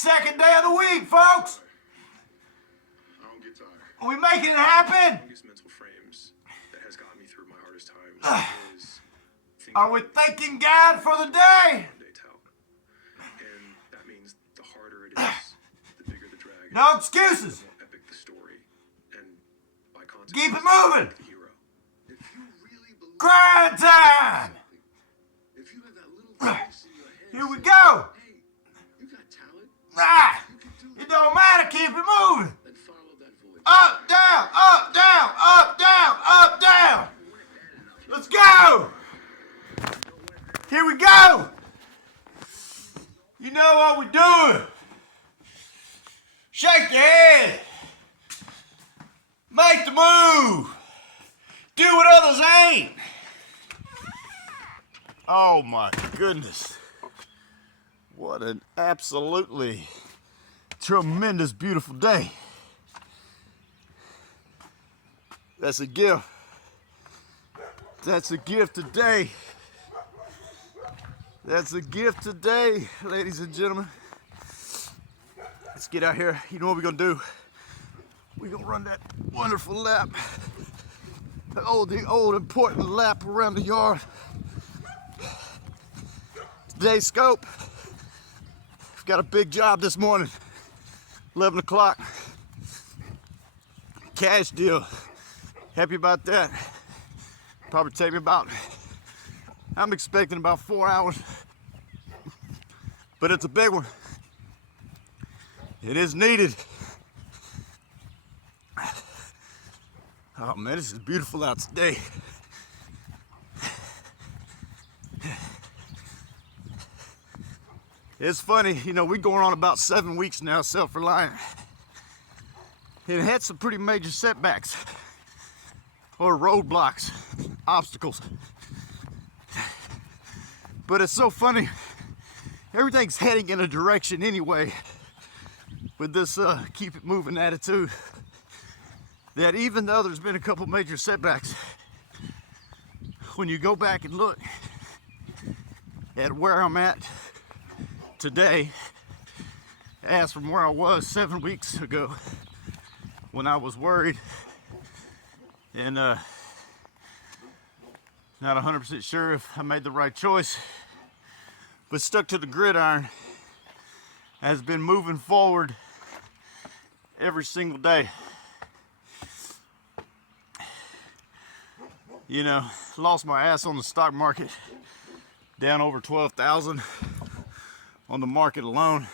Second day of the week, folks. I don't get tired. Are we making it happen? Biggest mental frames that has gotten me through my hardest times is Are we thanking God for the day? They tell. And that means the harder it is, the bigger the drag. No excuses. The more epic the story. And by consequence, Keep it moving. the hero. If you really believe Grind time. if you have that little voice in your head, Here we go. hey, you got talent. Ah, You can do it don't matter. Keep it moving. and follow that voice. Up, down, up, down, up, down, up, down. Let's go. Here we go. You know what we're doing. Shake your head. Make the move. Do what others ain't. Oh my goodness. What an absolutely tremendous, beautiful day. That's a gift. That's a gift today. That's a gift today, ladies and gentlemen. Let's get out here. You know what we're gonna do? We're gonna run that wonderful lap. The old important lap around the yard. Today's scope. We've got a big job this morning. 11 o'clock. Cash deal. Happy about that. Probably take me about, I'm expecting about 4 hours. But it's a big one. It is needed. Oh man, this is beautiful out today. It's funny, you know, we're going on about 7 weeks now, self-reliant. It had some pretty major setbacks or roadblocks, obstacles. But it's so funny, everything's heading in a direction anyway with this keep it moving attitude, that even though there's been a couple major setbacks, when you go back and look at where I'm at today as from where I was 7 weeks ago when I was worried and not 100% sure if I made the right choice, but stuck to the gridiron, has been moving forward every single day. You know, lost my ass on the stock market, down over 12,000 on the market alone.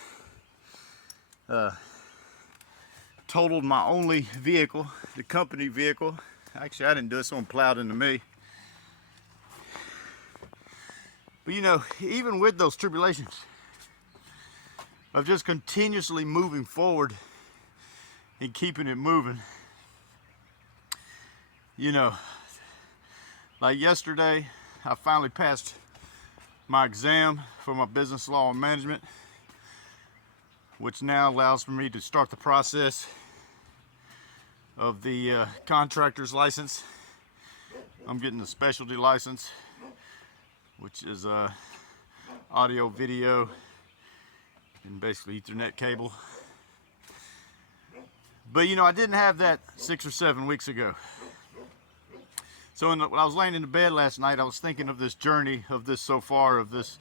Totaled my only vehicle, the company vehicle. Actually, I didn't do it, someone plowed into me. But you know, even with those tribulations of just continuously moving forward and keeping it moving, you know, like yesterday, I finally passed my exam for my business law and management, which now allows for me to start the process of the contractor's license. I'm getting the specialty license, which is audio, video, and basically Ethernet cable. But you know, I didn't have that 6 or 7 weeks ago. So when I was laying in the bed last night, I was thinking of this journey, of this so far, of this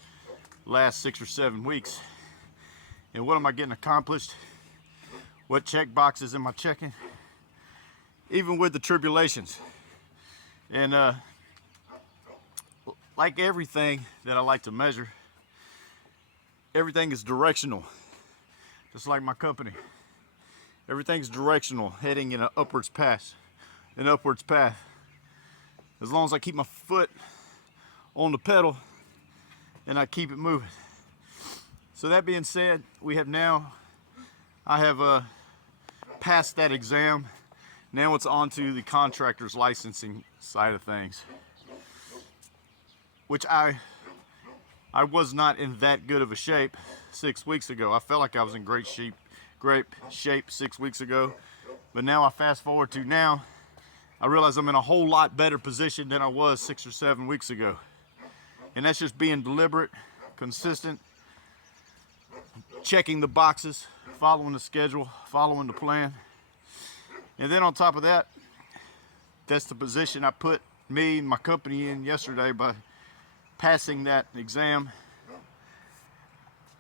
last 6 or 7 weeks. And what am I getting accomplished? What check boxes am I checking? Even with the tribulations. And like everything that I like to measure, everything is directional. Just like my company. Everything's directional, heading in an upwards path. As long as I keep my foot on the pedal and I keep it moving. So that being said, I have passed that exam. Now it's on to the contractor's licensing side of things, which I was not in that good of a shape 6 weeks ago. I felt like I was in great shape 6 weeks ago, but now I fast forward to now, I realize I'm in a whole lot better position than I was 6 or 7 weeks ago. And that's just being deliberate, consistent, checking the boxes, following the schedule, following the plan. And then on top of that, that's the position I put me and my company in yesterday by passing that exam.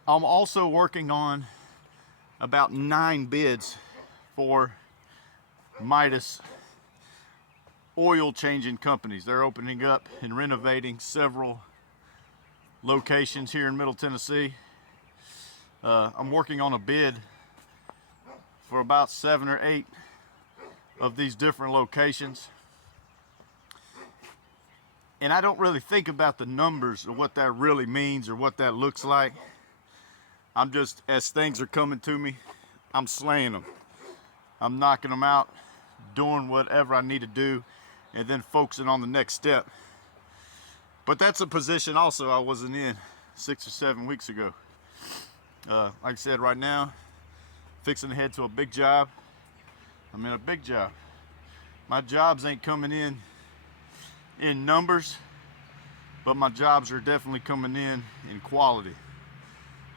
I'm also working on about 9 bids for Midas oil changing companies. They're opening up and renovating several locations here in Middle Tennessee. I'm working on a bid for about 7 or 8 of these different locations. And I don't really think about the numbers or what that really means or what that looks like. I'm just, as things are coming to me, I'm slaying them. I'm knocking them out, doing whatever I need to do, and then focusing on the next step. But that's a position also I wasn't in 6 or 7 weeks ago. Like I said, right now, fixing to head to a big job. I'm in a big job. My jobs ain't coming in numbers, but my jobs are definitely coming in quality,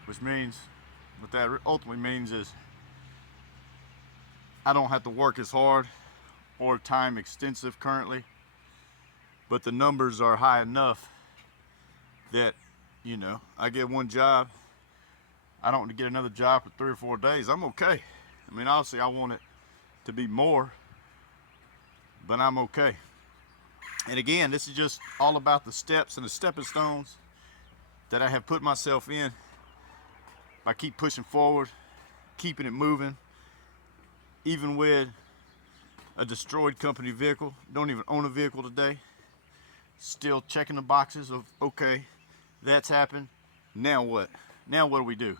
which means, what that ultimately means is I don't have to work as hard or time extensive currently, but the numbers are high enough that, you know, I get one job, I don't get another job for 3 or 4 days, I'm okay. I mean, obviously I want it to be more, but I'm okay. And again, this is just all about the steps and the stepping stones that I have put myself in. I keep pushing forward, keeping it moving, even with a destroyed company vehicle. Don't even own a vehicle today. Still checking the boxes of, okay, that's happened. Now what? Now what do we do?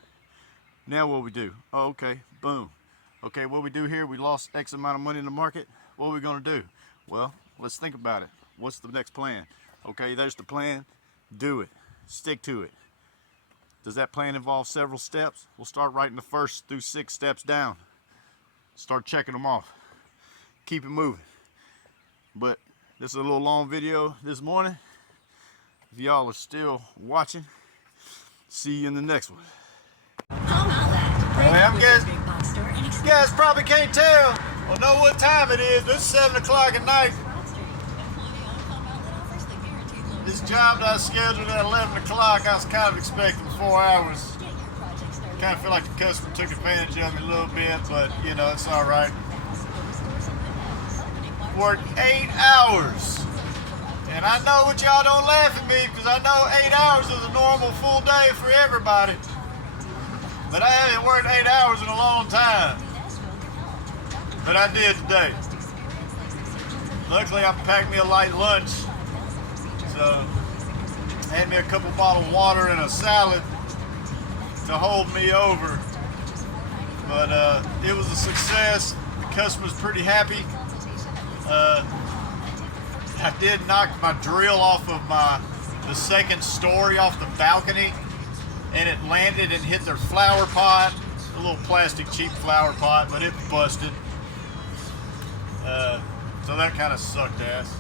Now what do we do? Oh, okay, boom. Okay, what we do here, we lost X amount of money in the market. What are we gonna do? Well, let's think about it. What's the next plan? Okay, there's the plan. Do it. Stick to it. Does that plan involve several steps? We'll start writing the first through 6 steps down. Start checking them off. Keep it moving. But this is a little long video this morning. If y'all are still watching, see you in the next one. Well, you guys probably can't tell or know what time it is. It's 7 o'clock at night. This job that I scheduled at 11 o'clock, I was kind of expecting 4 hours. Kind of feel like the customer took advantage of me a little bit, but you know, it's all right. Worked 8 hours. And I know what y'all don't laugh at me because I know 8 hours is a normal full day for everybody. But I haven't worked 8 hours in a long time. But I did today. Luckily, I packed me a light lunch. So, had me a couple bottles of water and a salad to hold me over. But it was a success. The customer's pretty happy. I did knock my drill off of the second story off the balcony, and it landed and hit their flower pot, a little plastic cheap flower pot, but it busted. So that kind of sucked ass.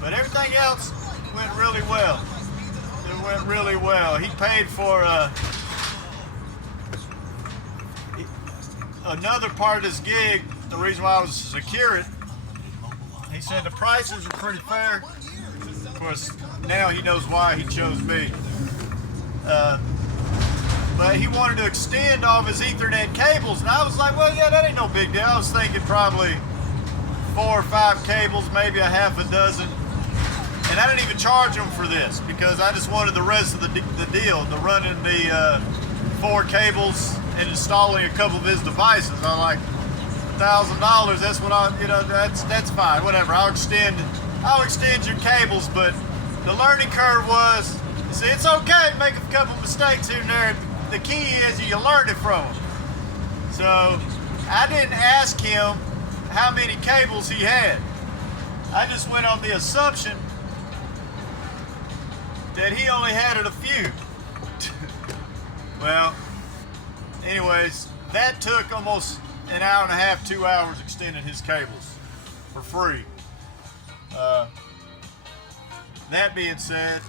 But everything else went really well. It went really well. He paid for another part of this gig. The reason why I was secure it, he said the prices are pretty fair. Of course, now he knows why he chose me. But he wanted to extend all of his Ethernet cables, and I was like, well, yeah, that ain't no big deal. I was thinking probably 4 or 5 cables, maybe a half a dozen. And I didn't even charge him for this because I just wanted the rest of the deal, the running the 4 cables and installing a couple of his devices. I'm like, $1,000. That's what that's fine. Whatever. I'll extend your cables, but the learning curve was, see, it's okay to make a couple mistakes here and there. The key is you learn it from them. So I didn't ask him how many cables he had. I just went on the assumption that he only had it a few. Well, anyways, that took almost an hour and a half, 2 hours extending his cables for free. That being said,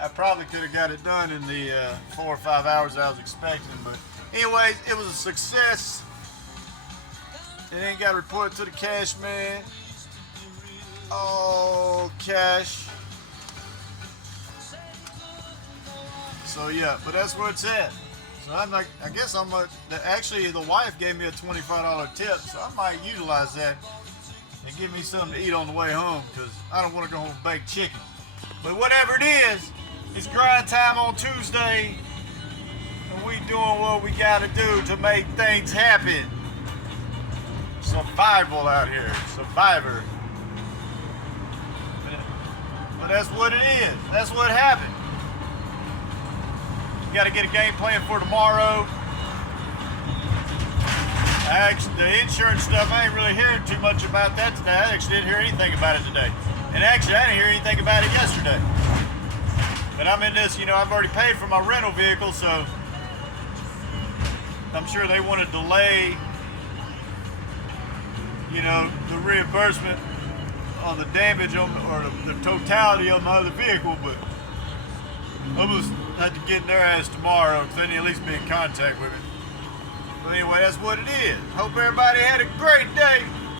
I probably could have got it done in the 4 or 5 hours I was expecting, but Anyways, it was a success. They ain't got to report it to the cash man. Oh, cash. So yeah, but that's where it's at. So I'm like, I guess I'm actually the wife gave me a $25 tip, so I might utilize that and give me something to eat on the way home because I don't want to go home and bake chicken. But whatever it is, it's grind time on Tuesday, and we doing what we got to do to make things happen. Survival out here, survivor. But that's what it is. That's what happened. Got to get a game plan for tomorrow. The insurance stuff, I ain't really hearing too much about that today. I actually didn't hear anything about it today. And actually, I didn't hear anything about it yesterday. But I'm in this, I've already paid for my rental vehicle, so I'm sure they want to delay, the reimbursement on the damage or the totality of my other vehicle, but I'm going to have to get in their ass tomorrow because they need to at least be in contact with me. But anyway, that's what it is. Hope everybody had a great day.